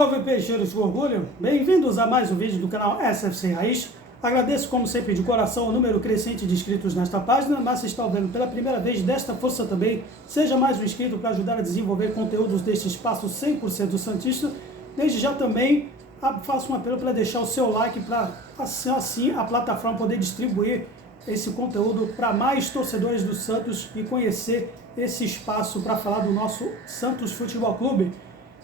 Salve peixeiros com orgulho, bem-vindos a mais um vídeo do canal SFC Raiz. Agradeço como sempre de coração o número crescente de inscritos nesta página, mas se está vendo pela primeira vez desta força também, seja mais um inscrito para ajudar a desenvolver conteúdos deste espaço 100% santista. Desde já também faço um apelo para deixar o seu like para assim a plataforma poder distribuir esse conteúdo para mais torcedores do Santos e conhecer esse espaço para falar do nosso Santos Futebol Clube.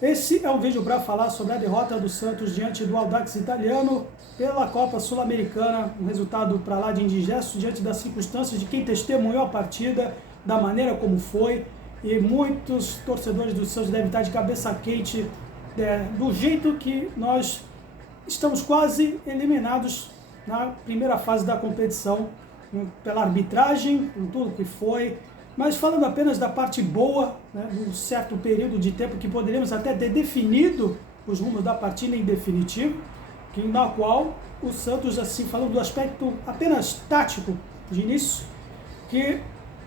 Esse é um vídeo para falar sobre a derrota do Santos diante do Audax Italiano pela Copa Sul-Americana, um resultado para lá de indigesto diante das circunstâncias de quem testemunhou a partida, da maneira como foi, e muitos torcedores do Santos devem estar de cabeça quente do jeito que nós estamos quase eliminados na primeira fase da competição, pela arbitragem, com tudo que foi. Mas falando apenas da parte boa, num certo período de tempo que poderíamos até ter definido os rumos da partida em definitivo, na qual o Santos, assim, falando do aspecto apenas tático de início, que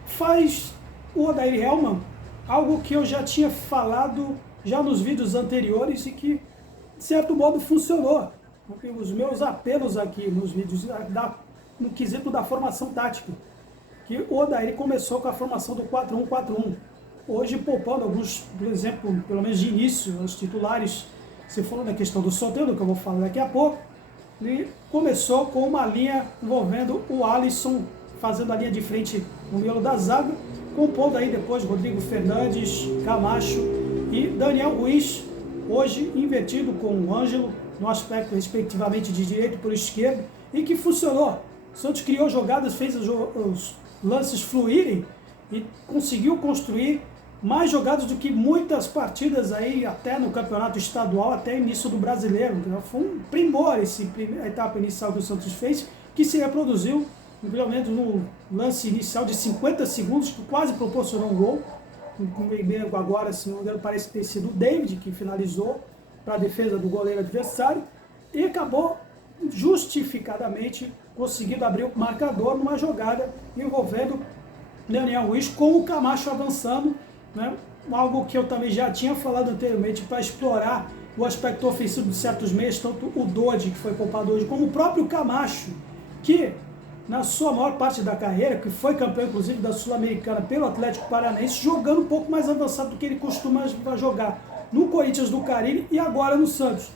faz o Odair Hellmann algo que eu já tinha falado já nos vídeos anteriores e que, de certo modo, funcionou. Os meus apelos aqui nos vídeos, no quesito da formação tática, que o Odair começou com a formação do 4-1-4-1, hoje poupando alguns, por exemplo, pelo menos de início, os titulares. Se falou na questão do Soteldo, que eu vou falar daqui a pouco, ele começou com uma linha envolvendo o Alisson, fazendo a linha de frente no miolo da zaga, compondo aí depois Rodrigo Fernandes, Camacho e Daniel Ruiz, hoje invertido com o Ângelo, no aspecto respectivamente de direito por esquerdo, e que funcionou. O Santos criou jogadas, fez os lances fluírem e conseguiu construir mais jogadas do que muitas partidas aí, até no campeonato estadual, até início do brasileiro. Então, foi um primor a etapa inicial que o Santos fez, que se reproduziu, pelo menos no lance inicial de 50 segundos, que quase proporcionou um gol. Agora, se não me engano, parece ter sido o David que finalizou para a defesa do goleiro adversário e acabou justificadamente conseguindo abrir o marcador numa jogada envolvendo Daniel Ruiz com o Camacho avançando, algo que eu também já tinha falado anteriormente, para explorar o aspecto ofensivo de certos meios, tanto o Dodi, que foi poupado hoje, como o próprio Camacho, que na sua maior parte da carreira, que foi campeão inclusive da Sul-Americana pelo Atlético Paranaense, jogando um pouco mais avançado do que ele costuma jogar no Corinthians do Carille e agora no Santos.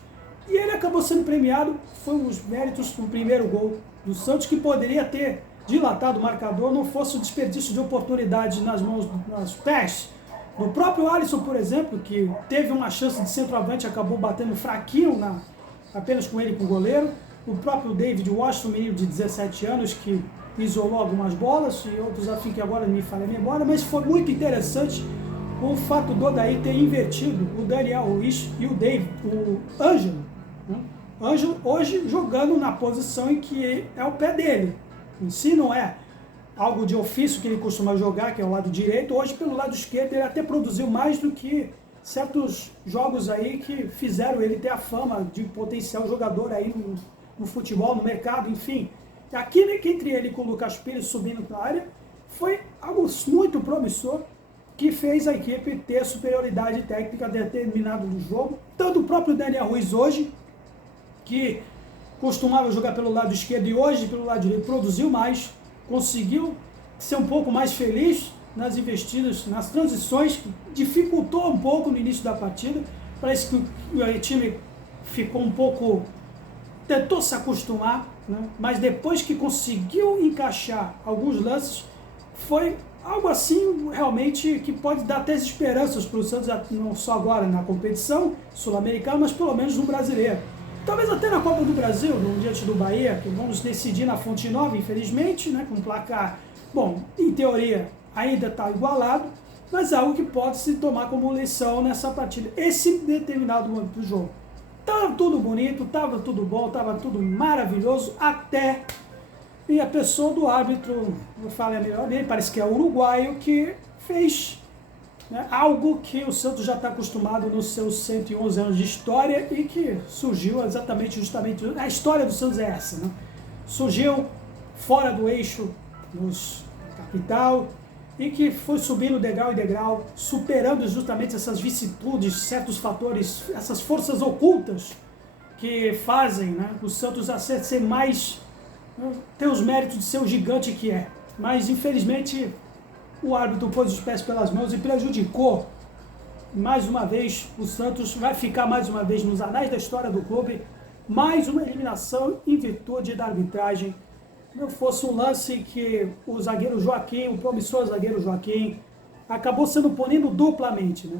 E ele acabou sendo premiado, foi os méritos do primeiro gol do Santos, que poderia ter dilatado o marcador, não fosse o desperdício de oportunidade nos pés do próprio Alisson, por exemplo, que teve uma chance de centroavante, acabou batendo fraquinho, apenas com ele com o goleiro. O próprio David Washington, menino de 17 anos, que isolou algumas bolas, e outros afim que agora me falei a memória, mas foi muito interessante o fato do Odair ter invertido o Daniel Ruiz e o Ângelo. Ângelo hoje jogando na posição em que é o pé dele. Em si não é algo de ofício que ele costuma jogar, que é o lado direito. Hoje pelo lado esquerdo ele até produziu mais do que certos jogos aí que fizeram ele ter a fama de potencial jogador aí no futebol, no mercado, enfim. Aqui entre ele com o Lucas Pires subindo para a área, foi algo muito promissor, que fez a equipe ter superioridade técnica determinada do jogo. Tanto o próprio Daniel Ruiz hoje, que costumava jogar pelo lado esquerdo e hoje pelo lado direito, produziu mais, conseguiu ser um pouco mais feliz nas investidas, nas transições, dificultou um pouco no início da partida. Parece que o time ficou um pouco, tentou se acostumar, mas depois que conseguiu encaixar alguns lances, foi algo assim realmente que pode dar até esperanças para o Santos, não só agora na competição sul-americana, mas pelo menos no brasileiro. Talvez até na Copa do Brasil, diante do Bahia, que vamos decidir na Fonte Nova, infelizmente, com um placar, bom, em teoria ainda está igualado, mas algo que pode se tomar como lição nessa partida. Esse determinado momento do jogo. Estava tudo bonito, estava tudo bom, estava tudo maravilhoso, até e a pessoa do árbitro, eu falei a melhor dele, parece que é uruguaio, que fez algo que o Santos já está acostumado nos seus 111 anos de história e que surgiu justamente, a história do Santos é essa, surgiu fora do eixo capital, e que foi subindo degrau em degrau, superando justamente essas vicissitudes, certos fatores, essas forças ocultas que fazem, né, o Santos ser mais, ter os méritos de ser o gigante que é. Mas infelizmente o árbitro pôs os pés pelas mãos e prejudicou mais uma vez. O Santos vai ficar mais uma vez nos anais da história do clube, mais uma eliminação em virtude da arbitragem. Não fosse um lance que o zagueiro Joaquim, o promissor zagueiro Joaquim, acabou sendo punido duplamente, né?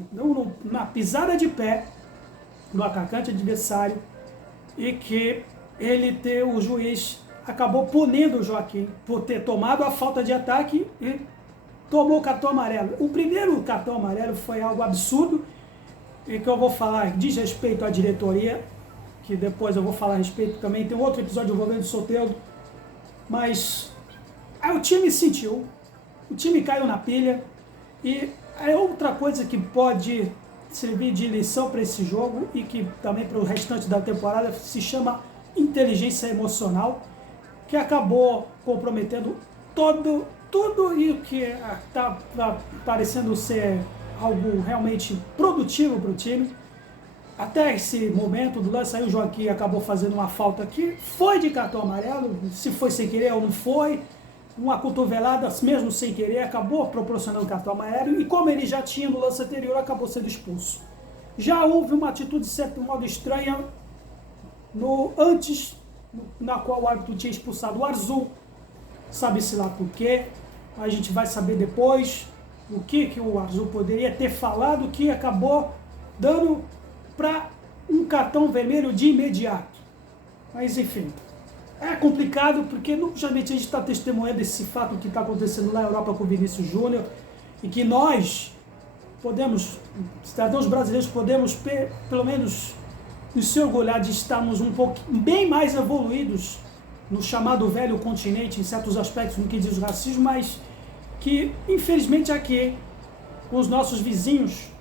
Na pisada de pé do atacante adversário, e que o juiz acabou punindo o Joaquim por ter tomado a falta de ataque e tomou o cartão amarelo. O primeiro cartão amarelo foi algo absurdo, e que eu vou falar diz respeito à diretoria, que depois eu vou falar a respeito também. Tem outro episódio envolvendo o Soteldo, mas aí o time sentiu, o time caiu na pilha, e é outra coisa que pode servir de lição para esse jogo e que também para o restante da temporada se chama inteligência emocional, que acabou comprometendo tudo e o que está parecendo ser algo realmente produtivo para o time. Até esse momento do lance, aí o Joaquim acabou fazendo uma falta que foi de cartão amarelo, se foi sem querer ou não foi, uma cotovelada mesmo sem querer, acabou proporcionando cartão amarelo, e como ele já tinha no lance anterior, acabou sendo expulso. Já houve uma atitude de certo modo estranha antes, na qual o árbitro tinha expulsado o Arzu, sabe-se lá por quê, a gente vai saber depois o que o Arzu poderia ter falado, que acabou dando para um cartão vermelho de imediato. Mas enfim, é complicado porque justamente a gente está testemunhando esse fato que está acontecendo na Europa com o Vinícius Júnior, e que nós podemos, cidadãos brasileiros, podemos pelo menos nos se orgulhar de estarmos bem mais evoluídos no chamado velho continente em certos aspectos no que diz o racismo, mas que infelizmente aqui com os nossos vizinhos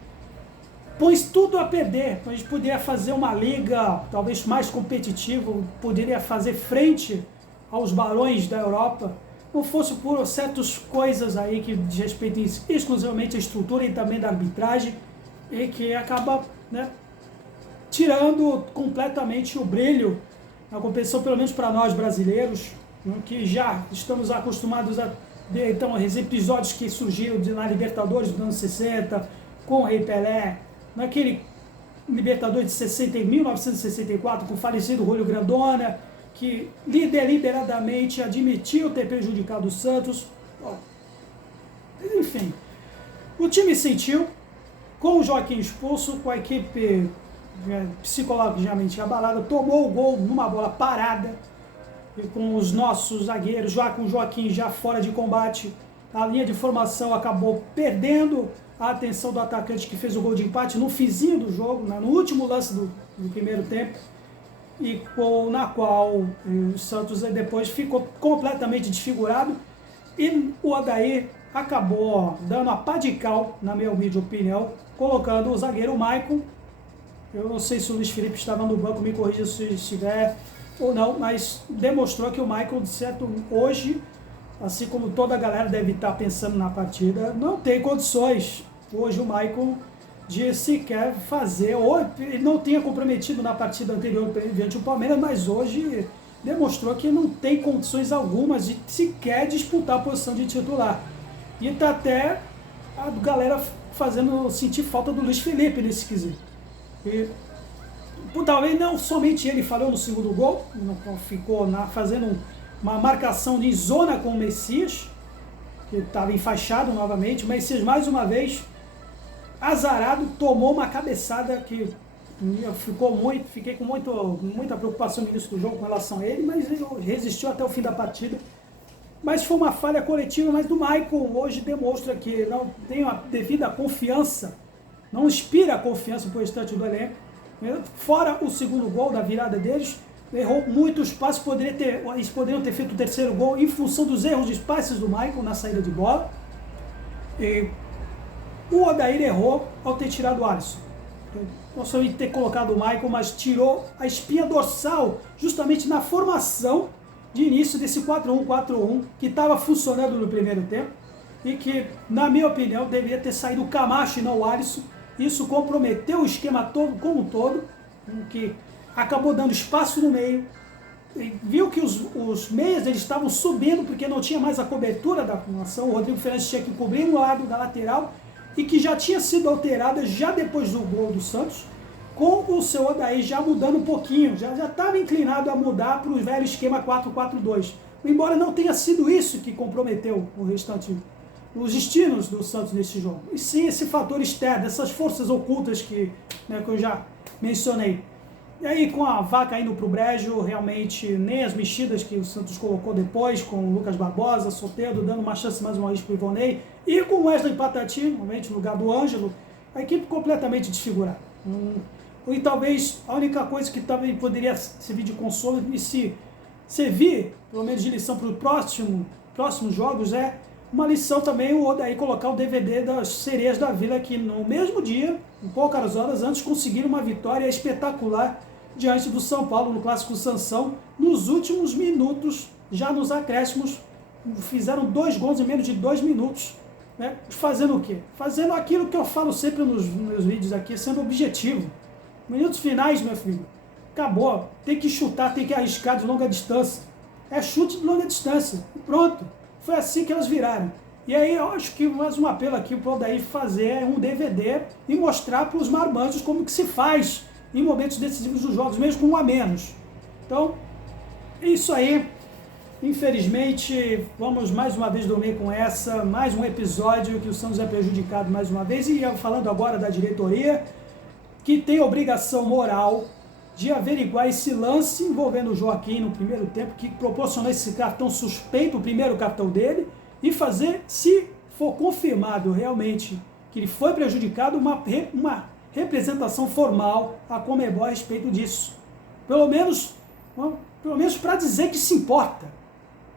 põe tudo a perder. A gente poderia fazer uma liga talvez mais competitiva, poderia fazer frente aos barões da Europa, não fosse por certas coisas aí que diz respeito exclusivamente à estrutura e também da arbitragem, e que acaba, né, tirando completamente o brilho na competição, pelo menos para nós brasileiros, né, que já estamos acostumados a ver então, os episódios que surgiram na Libertadores dos anos 60, com o Rei Pelé, naquele Libertadores de 1964, com o falecido Julio Grandona, que deliberadamente admitiu ter prejudicado o Santos. Bom, enfim, o time sentiu, com o Joaquim expulso, com a equipe psicologicamente abalada, tomou o gol numa bola parada, e com os nossos zagueiros, já com o Joaquim já fora de combate, a linha de formação acabou perdendo a atenção do atacante que fez o gol de empate no finzinho do jogo, no último lance do primeiro tempo, e na qual o Santos depois ficou completamente desfigurado, e o Odair acabou dando a pá de cal, na minha humilde opinião, colocando o zagueiro Maicon. Eu não sei se o Luiz Felipe estava no banco, me corrija se estiver ou não, mas demonstrou que o Maicon, de certo, hoje, assim como toda a galera deve estar pensando na partida, não tem condições hoje o Maicon de sequer fazer, ou ele não tinha comprometido na partida anterior diante do Palmeiras, mas hoje demonstrou que não tem condições algumas de sequer disputar a posição de titular. E está até a galera fazendo sentir falta do Luiz Felipe nesse quesito. E talvez não somente ele falhou no segundo gol, ficou fazendo uma marcação de zona com o Messias, que estava enfaixado novamente. O Messias, mais uma vez, azarado, tomou uma cabeçada que fiquei com muita preocupação no início do jogo com relação a ele, mas ele resistiu até o fim da partida. Mas foi uma falha coletiva, mas do Maicon hoje demonstra que não tem a devida confiança, não inspira a confiança para o restante do elenco. Fora o segundo gol da virada deles, errou muitos passes, eles poderiam ter feito o terceiro gol em função dos erros de passes do Maicon na saída de bola. E o Odair errou ao ter tirado o Alisson. Não somente ter colocado o Maicon, mas tirou a espinha dorsal justamente na formação de início desse 4-1-4-1 que estava funcionando no primeiro tempo, e que, na minha opinião, deveria ter saído o Camacho e não o Alisson. Isso comprometeu o esquema todo como um todo, que acabou dando espaço no meio, viu que os meias eles estavam subindo porque não tinha mais a cobertura da formação, o Rodrigo Fernandes tinha que cobrir um lado da lateral, e que já tinha sido alterada já depois do gol do Santos, com o seu Odair já mudando um pouquinho, já estava inclinado a mudar para o velho esquema 4-4-2. Embora não tenha sido isso que comprometeu o restante, os destinos do Santos nesse jogo. E sim esse fator externo, essas forças ocultas que eu já mencionei. E aí, com a vaca indo para o brejo, realmente nem as mexidas que o Santos colocou depois, com o Lucas Barbosa, Soteldo, dando uma chance mais uma vez para o Ivonei, e com o Wesley Patati, normalmente no lugar do Ângelo, a equipe completamente desfigurada. E talvez a única coisa que também poderia servir de consolo e se servir, pelo menos de lição para os próximos jogos, é uma lição também o Odair colocar o DVD das Sereias da Vila, que no mesmo dia, em poucas horas antes, conseguiram uma vitória espetacular diante do São Paulo no Clássico Sansão. Nos últimos minutos, já nos acréscimos, fizeram 2 gols em menos de 2 minutos. Né? Fazendo o quê? Fazendo aquilo que eu falo sempre nos meus vídeos aqui, sendo objetivo. Minutos finais, meu filho, acabou. Tem que chutar, tem que arriscar de longa distância. É chute de longa distância. E pronto. Foi assim que elas viraram. E aí eu acho que mais um apelo aqui para o Odair fazer um DVD e mostrar para os marmanjos como que se faz em momentos decisivos dos jogos, mesmo com um a menos. Então, é isso aí. Infelizmente, vamos mais uma vez dormir com essa, mais um episódio que o Santos é prejudicado mais uma vez. E falando agora da diretoria, que tem obrigação moral de averiguar esse lance envolvendo o Joaquim no primeiro tempo, que proporcionou esse cartão suspeito, o primeiro cartão dele, e fazer, se for confirmado realmente que ele foi prejudicado, uma representação formal à Conmebol a respeito disso. Pelo menos para dizer que se importa.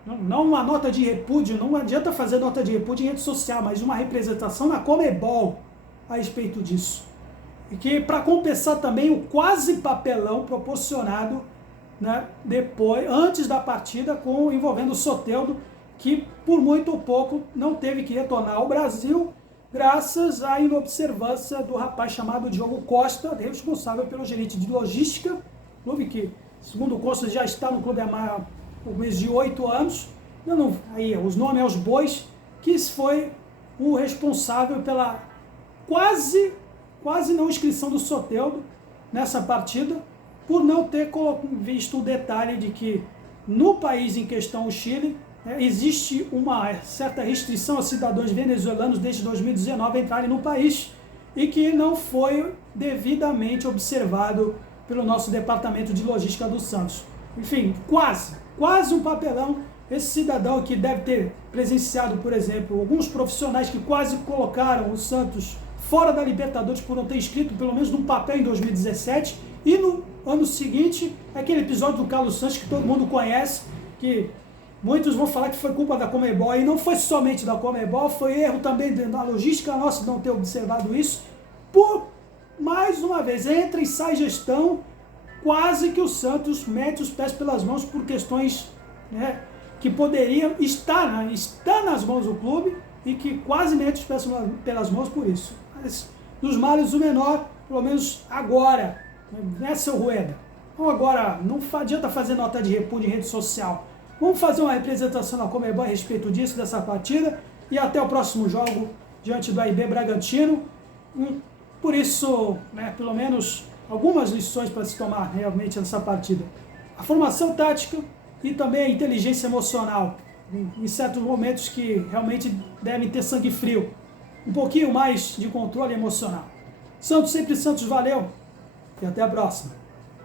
Não uma nota de repúdio, não adianta fazer nota de repúdio em rede social, mas uma representação na Conmebol a respeito disso. E que, para compensar também o quase papelão proporcionado, né, depois, antes da partida, envolvendo o Soteldo, que por muito ou pouco não teve que retornar ao Brasil, graças à inobservância do rapaz chamado Diogo Costa, responsável pelo gerente de logística, clube que, segundo o Costa, já está no clube há mês de 8 anos, aí os nomes aos bois, que foi o responsável pela quase não inscrição do Soteldo nessa partida, por não ter visto o detalhe de que no país em questão, o Chile, existe uma certa restrição a cidadãos venezuelanos desde 2019 a entrarem no país, e que não foi devidamente observado pelo nosso departamento de logística do Santos. Enfim, quase um papelão. Esse cidadão que deve ter presenciado, por exemplo, alguns profissionais que quase colocaram o Santos fora da Libertadores por não ter escrito pelo menos num papel em 2017, e no ano seguinte, aquele episódio do Carlos Santos que todo mundo conhece, que muitos vão falar que foi culpa da Conmebol, e não foi somente da Conmebol, foi erro também da logística nossa não ter observado isso. Por, mais uma vez, entra e sai gestão, quase que o Santos mete os pés pelas mãos por questões, né, que poderiam estar nas mãos do clube, e que quase mete os pés pelas mãos por isso. Mas, dos males o menor, pelo menos agora, né, seu Rueda? Então agora, não adianta fazer nota de repúdio em rede social. Vamos fazer uma representação na Conmebol a respeito disso, dessa partida, e até o próximo jogo diante do AIB Bragantino. Por isso, né, pelo menos algumas lições para se tomar realmente nessa partida. A formação tática e também a inteligência emocional, em certos momentos que realmente devem ter sangue frio. Um pouquinho mais de controle emocional. Santos, sempre Santos, valeu e até a próxima.